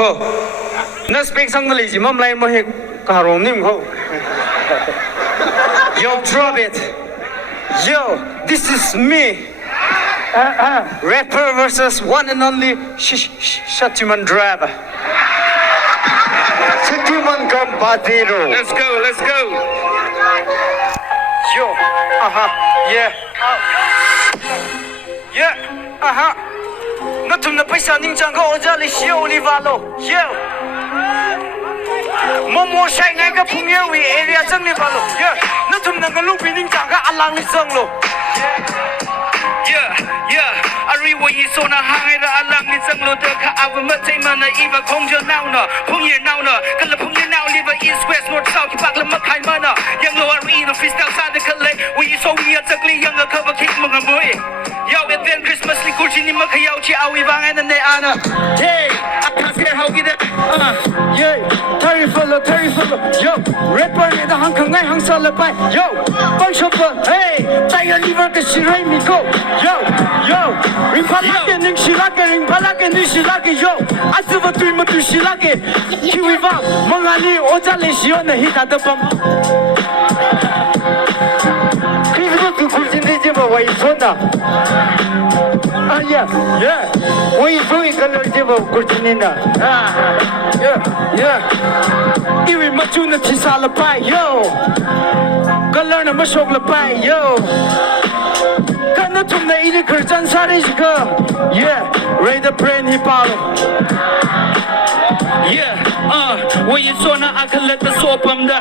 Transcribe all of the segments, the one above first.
ko. Na speak sang dali ji mam lai mo he karom nim ko. Yo, drop it. Yo, this is me. Rapper versus one and only Shatiman Driver. Shatiman Gambadero. Let's go. Yo, yeah, Natum na paisa ning jang ko ojali shio ni valo. Yo. Momo shai ngai ka phungye wi area jang ni valo. Yeah. Natum na ga lupi ning jang ka alang ni jang lo. Yeah. Ari wo yi so na hangai ra alang ni jang lo de ka ava ma tai ma na iba khong jo nau na. Phungye nau na. Ka la phungye nau live east west north south ki pak la ma khai ma na. Yang lo ari no freestyle sa de ka le. Wo yi so wi ya jagli yang ka cover kick ma ga boy. Yo, it's then Christmas li kulchi ni makhayaw chi awi bangai na ne ana. Hey, I can't get how get it. Yeah, Terry Fuller. Yo, rapper ni da hang kang ngai hang sa le pai. Yo, bang shopper. Hey, tai ya liver ke shirai mi ko. Yo, ring palake ning shilake ni shilake yo. Asuba tui ma tu shilake. Kiwi va, mangali oja le shio na hita da bam. 그 굴진되지마 와 이소나 아야 와 이소이 걸러지마 굴진이나 이위 맞추는 티살라 빠요 걸러는 마속라 빠요 간나 tum나 이리 걸잔 사리지가 레이더 브레인 힙하로 wo yi so na akalat the soap da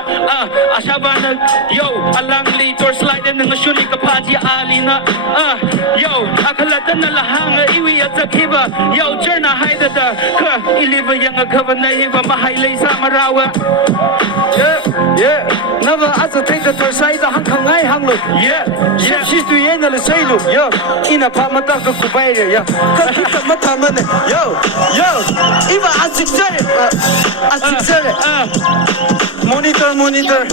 ashabana yo alangli tor slide na ngashuli ka paji alina yo akalat na lahanga iwi at kiba yo jerna haida da ka iliva yang ka na iba mahailay sa marawa never as a take the tor side hang kang ngai hang lo she's to yen le say lo ina pa mata ka kubai ka kita mata mane yo iba asik monitor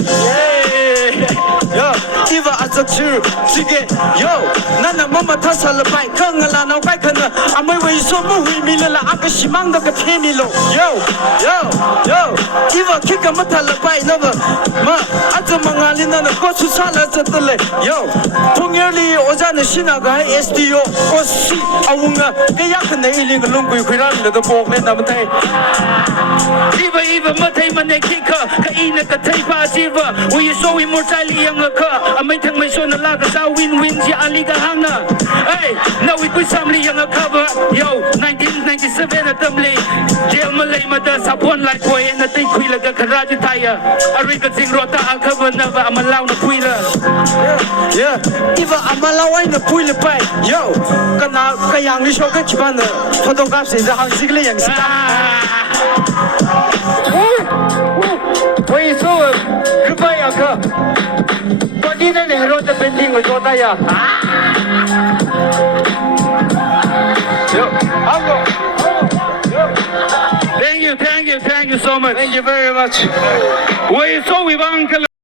yo iva azachuru sige yo nana mama tasala bai kangala na bai kana amai wei so mu hui milala aka shimang da ka phemilo yo iva kika mata la bai nova ma azamangali nana ko su sala zatale yo 통열리 오자는 신나가 SDO 오시 아웅아 내 약한데 일링 롱구이 그라는데도 보면 남한테 Iva matay manay kika kaina ka tay pa jiva we so immortally yang ka amay thang may so na laga sa win ji ali ka hanga hey now we could samli yang cover yo 1997 atamli jail malay mada sapon like boy na tay kuila ka karaji taya ari ka sing rota cover na ba amalaw na kuila Iva amalaw ay na puila pai yo kana kayang ni so ka chibana photograph se hang sigle yang sa वही सो रुपया का बड़ी ने नेहरू तो painting हो जाता या Thank you so much. Thank you very much. We so we want